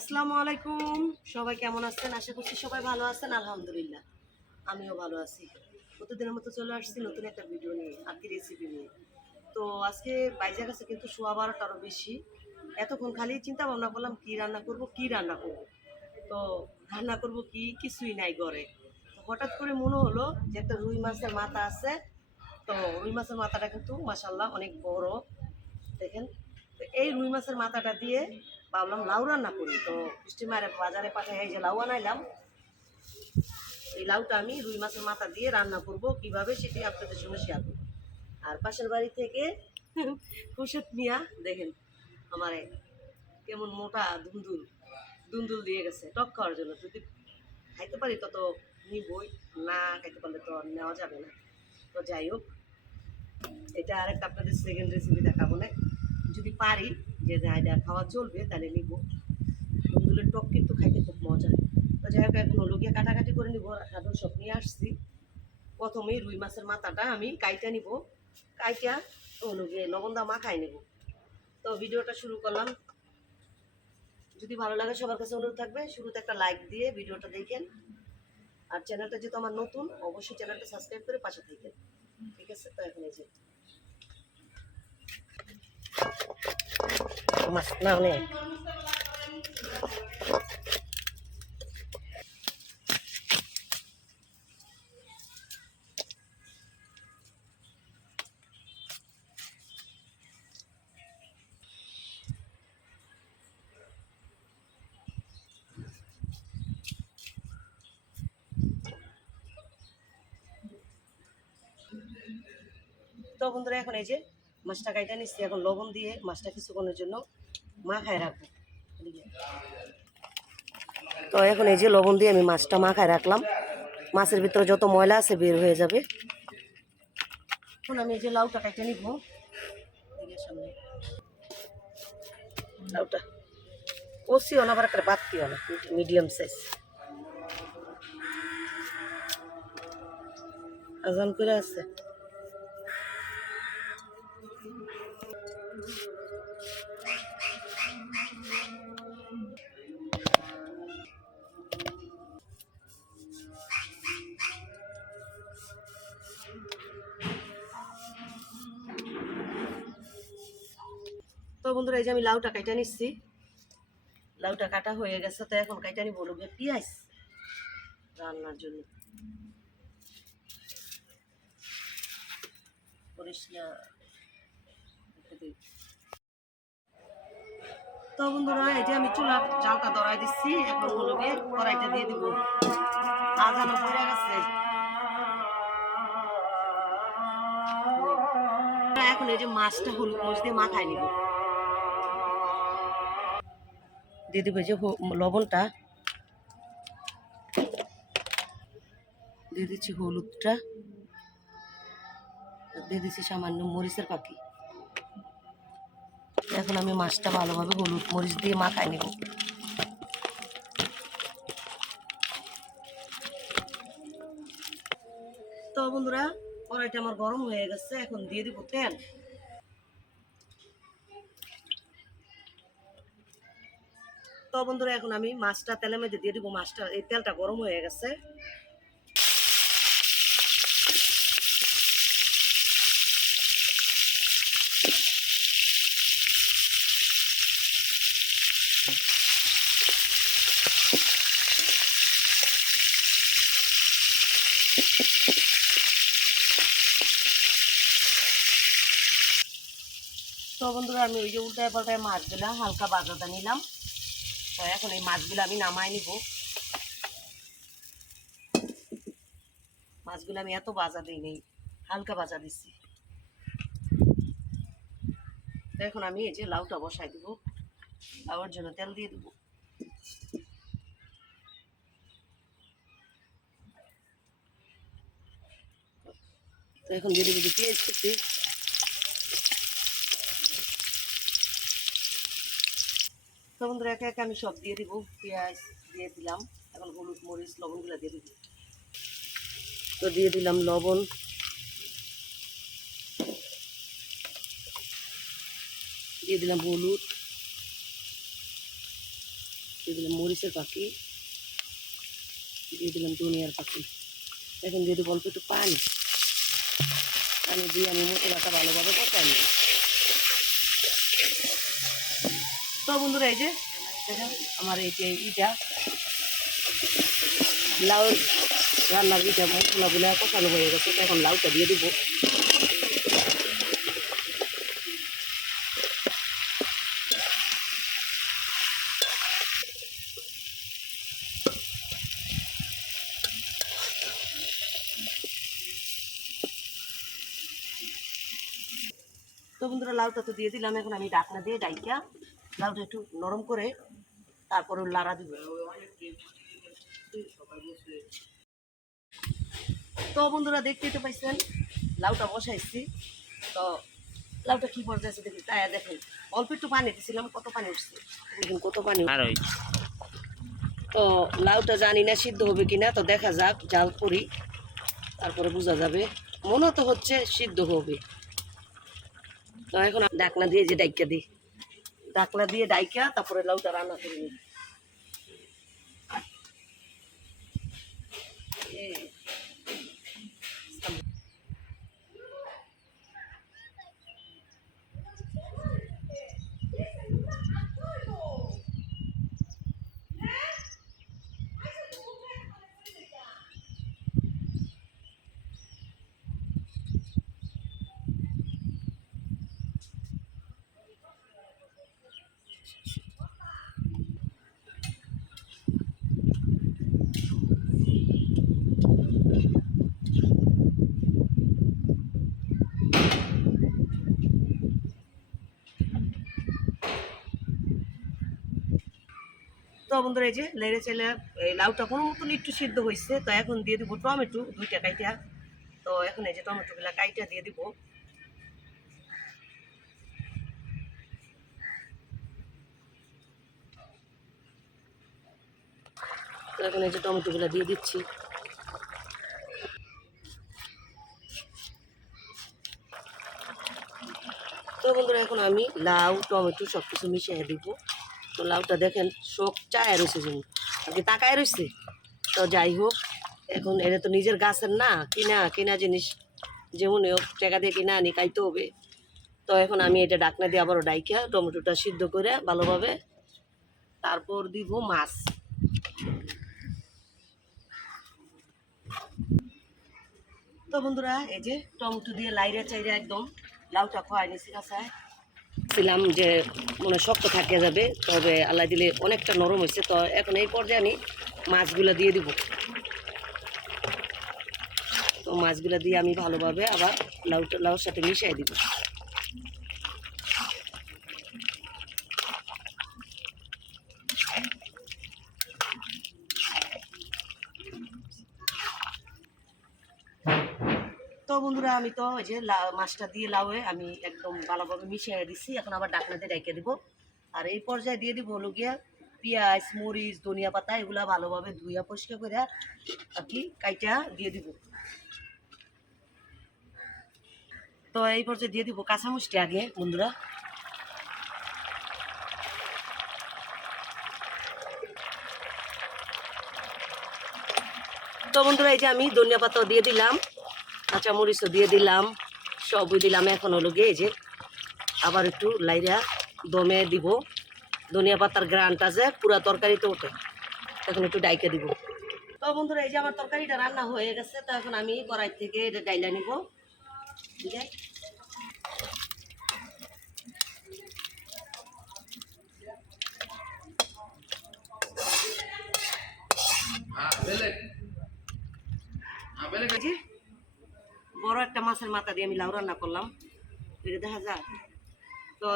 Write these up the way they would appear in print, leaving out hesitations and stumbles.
আসসালামু আলাইকুম। সবাই কেমন আছেন? আশা করছি সবাই ভালো আছেন। আলহামদুলিল্লাহ আমিও ভালো আছি। প্রতিদিনের মতো চলে আসছি নতুন একটা ভিডিও নিয়ে, আজকে রেসিপি নিয়ে। তো আজকে বাইজা গেছে কিন্তু সোয়া 12টারও বেশি। এতক্ষণ খালি চিন্তা ভাবনা করলাম কি রান্না করব, কি রান্না করব। তো রান্না করব কি কিছুই নাই ঘরে। তো হঠাৎ করে মনে হলো যে একটা রুই মাছের মাথা আছে। তো রুই মাছের মাথাটা কিন্তু মাশাআল্লাহ অনেক বড়। দেখেন, তো এই রুই মাছের মাথাটা দিয়ে ভাবলাম লাউ রান্না করি। তো বৃষ্টি মারে বাজারে পাঠাই এই যে লাউ আনাইলাম। এই লাউটা আমি রুই মাছের মাথা দিয়ে রান্না করব, কিভাবে সেটি আপনাদের সঙ্গে শেয়ার করবো। আর পাশের বাড়ি থেকে খুশত মিয়া দেখেন আমার কেমন মোটা দুন্দুল দুন্দুল দিয়ে গেছে টক খাওয়ার জন্য। যদি খাইতে পারি তত নিবই, না খাইতে পারলে তো আর নেওয়া যাবে না। তো যাই হোক, এটা আরেকটা আপনাদের সেকেন্ড রেসিপি দেখাবো না। যদি পারি যে এটা খাওয়া চলবে তাহলে নিব। কুন্দুলের টক কিন্তু খাইতে খুব মজা। তো যাই হোক, এখন হলো গিয়ে কাটাকাটি করে নিব। এখন সব নিয়ে আসছি। প্রথমেই রুই মাছের মাথাটা আমি কাইটা নিব। কাইটা হলো গিয়ে লবণ দা মাখাই নেব। তো ভিডিওটা শুরু করলাম। যদি ভালো লাগে সবার কাছে অনুরোধ থাকবে শুরুতে একটা লাইক দিয়ে ভিডিওটা দেখেন। আর চ্যানেলটা যেহেতু আমার নতুন, অবশ্যই চ্যানেলটা সাবস্ক্রাইব করে পাশে থাকবেন। ঠিক আছে? তো এখন এই যে মাছ না অনেক তো বন্ধুরা, এখন এই যে মাছটা কাইটা নিচ্ছি। এখন লবণ দিয়ে মাছটা কিছুক্ষণের জন্য মাখায় রাখবো। তো এখন এই যে লবণ দিয়ে আমি মাছটা মাখায় রাখলাম। মাছের ভিতরে যত ময়লা আছে বের হয়ে যাবে। এখন আমি এই যে লাউটা কাইটা নিব। লাউটা কষিও না, আবার একটা বাতিও না, মিডিয়াম সাইজ। আজান করে আছে। তো বন্ধুরা, এই যে আমি লাউটা কাইটা নিচ্ছি। লাউটা কাটা হয়ে গেছে। তো এখন কাইটা নিব হলো গিয়ে পেঁয়াজ রান্নার জন্য। করিস না। তো বন্ধুরা, এই যে আমি চুলার জালটা ধরাই দিচ্ছি। এখন হলো গিয়ে কড়াইটা দিয়ে দিব। আজানো পড়ে গেছে। এখন এই যে মাছটা হলুদ মরিচ দিয়ে মাখায় নিব। দিয়ে দিব যে লবণটা, দিয়ে দিচ্ছি হলুদটা, দিয়ে দিচ্ছি সামান্য মরিচের পাখি। এখন আমি মাছটা ভালোভাবে হলুদ মরিচ দিয়ে মাখায় নেব। তো বন্ধুরা, কড়াইটা আমার গরম হয়ে গেছে। এখন দিয়ে দিব তেল। তো বন্ধুরা, এখন আমি মাছটা তেলের মধ্যে দিয়ে দিব। মাছটা এই তেলটা গরম হয়ে গেছে। তো বন্ধুরা, আমি ওই যে উল্টায় পাল্টায় মাছগুলা হালকা বাজাটা নিলাম। তো এখন এই মাছগুলো আমি নামাই নিব। মাছগুলো আমি এত বাজা দিই নেই, হালকা বাজা দিচ্ছি। তো এখন আমি এই যে লাউটা বসাই দিব। লাউয়ের জন্য তেল দিয়ে দেবো। তো এখন দিয়ে দেবো পেঁয়াজ কুচি। তো বন্ধুরা, একে একে আমি সব দিয়ে দিব। পেঁয়াজ দিয়ে দিলাম। এখন হলুদ মরিচ লবণগুলো দিয়ে দিব। তো দিয়ে দিলাম লবণ, দিয়ে দিলাম হলুদ, দিয়ে দিলাম মরিচের পাখি, দিয়ে দিলাম ধনিয়ার পাখি। এখন দিয়ে দেবো অল্প একটু পানি, পানি দিয়ে আমি মশলাটা ভালোভাবে কষাই নেব। তো বন্ধুরা এই যে দেখেন আমার এই যে ইটা লাউ রান্নার ইটা মশলাগুলো কষানো হয়ে গেছে, তো এখন লাউটা দিয়ে দেবো। তো বন্ধুরা লাউটা তো দিয়ে দিলাম, এখন আমি ঢাকনা দিয়ে ডাইকা লাউটা একটু নরম করে তারপরে লাড়া দিব। তো বন্ধুরা দেখতেই তো পাইছেন লাউটা বসাইছি। তো লাউটা কি পর্যায়ে আছে দেখি, তাই দেখেন অল্প একটু পানি দিয়েছিলাম, কত পানি উঠছে দেখুন, কত পানি। তো লাউটা জানি না সিদ্ধ হবে কিনা, তো দেখা যাক, জাল করি তারপরে বোঝা যাবে। মনে তো হচ্ছে সিদ্ধ হবে। তো এখন ঢাকনা দিয়ে যে ডাইকা দিই, ঢাকনা দিয়ে ডাইকা তারপরে লাউটা রান্না করে নিই। তো বন্ধুরা এই যে লেড়ে চেলে এই লাউটা কোনো মতন একটু সিদ্ধ হয়েছে, তো এখন দিয়ে দিব টমেটো 2টা কাইটা। তো এখন এই যে টমেটোগুলা কাইটা দিয়ে দিব। তো এখন এই যে টমেটোগুলা দিয়ে দিচ্ছি। তো বন্ধুরা এখন আমি লাউ টমেটো সব কিছু মিশিয়ে দিব। তো লাউটা দেখেন শোক চায় রয়েছে, যেমন আর কি তাকায় রয়েছে। তো যাই হোক, এখন এটা তো নিজের গাছের না, কিনা কিনা জিনিস যেমন হোক টাকা দিয়ে কিনা আনি খাইতে হবে। তো এখন আমি এটা ডাকনা দিয়ে আবারও ডাইকা টমেটোটা সিদ্ধ করে ভালোভাবে তারপর দিব মাছ। তো বন্ধুরা এই যে টমেটো দিয়ে লাইরা চাইরা একদম লাউটা খোয়াই নিছি কাঁচায় ছিলাম যে মনে শক্ত থাকে যাবে, তবে আল্লাহ দিলে অনেকটা নরম হয়েছে। তো এখন এই পর্যায়ে আমি মাছগুলো দিয়ে দিব। তো মাছগুলো দিয়ে আমি ভালোভাবে আবার লাউর সাথে মিশিয়ে দিব। তো বন্ধুরা আমি তো ওই যে মাছটা দিয়ে লাউয়ে আমি একদম ভালোভাবে মিশিয়ে দিচ্ছি, এখন আবার ডাকনা দিয়ে রেখে দিব। আর এই পর্যায়ে দিয়ে দিব হলো গিয়া পেঁয়াজ মরিচ ধনিয়া পাতা, এগুলা ভালোভাবে ধুইয়া পরিষ্কার করে আর কি কাইটা দিয়ে দিব। তো এই পর্যায়ে দিয়ে দিব কাঁচামরিচটা আগে বন্ধুরা। তো বন্ধুরা এই যে আমি ধনিয়া পাতাও দিয়ে দিলাম, কাঁচামরিচও দিয়ে দিলাম, সবই দিলাম। এখন হলো গিয়ে এই যে আবার একটু লাইরা দমে দিব। ধনিয়া পাতার গ্রানটা যে পুরা তরকারিতে ওঠে, এখন একটু ডাইকে দিব। তো বন্ধুরা এই যে আমার তরকারিটা রান্না হয়ে গেছে, তো এখন আমি কড়াই থেকে এটা ডাইলা নিব। ঠিক আছে, বড় একটা মাছের মাথা দিয়ে আমি লাউ রান্না করলাম, এটা দেখা যায়। তো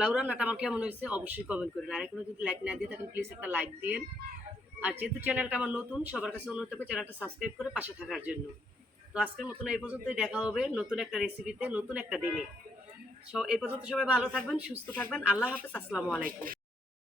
লাউ রান্নাটা আমার কেমন হয়েছে অবশ্যই কমেন্ট করেন। আর এখনো যদি লাইক না দিয়ে থাকেন প্লিজ একটা লাইক দিন। আর যেহেতু চ্যানেলটা আমার নতুন, সবার কাছে অনুরোধ করবে চ্যানেলটা সাবস্ক্রাইব করে পাশে থাকার জন্য। তো আজকের মতন এই পর্যন্তই, দেখা হবে নতুন একটা রেসিপিতে নতুন একটা দিনে। এই পর্যন্ত সবাই ভালো থাকবেন, সুস্থ থাকবেন। আল্লাহ হাফেজ, আসসালামু আলাইকুম।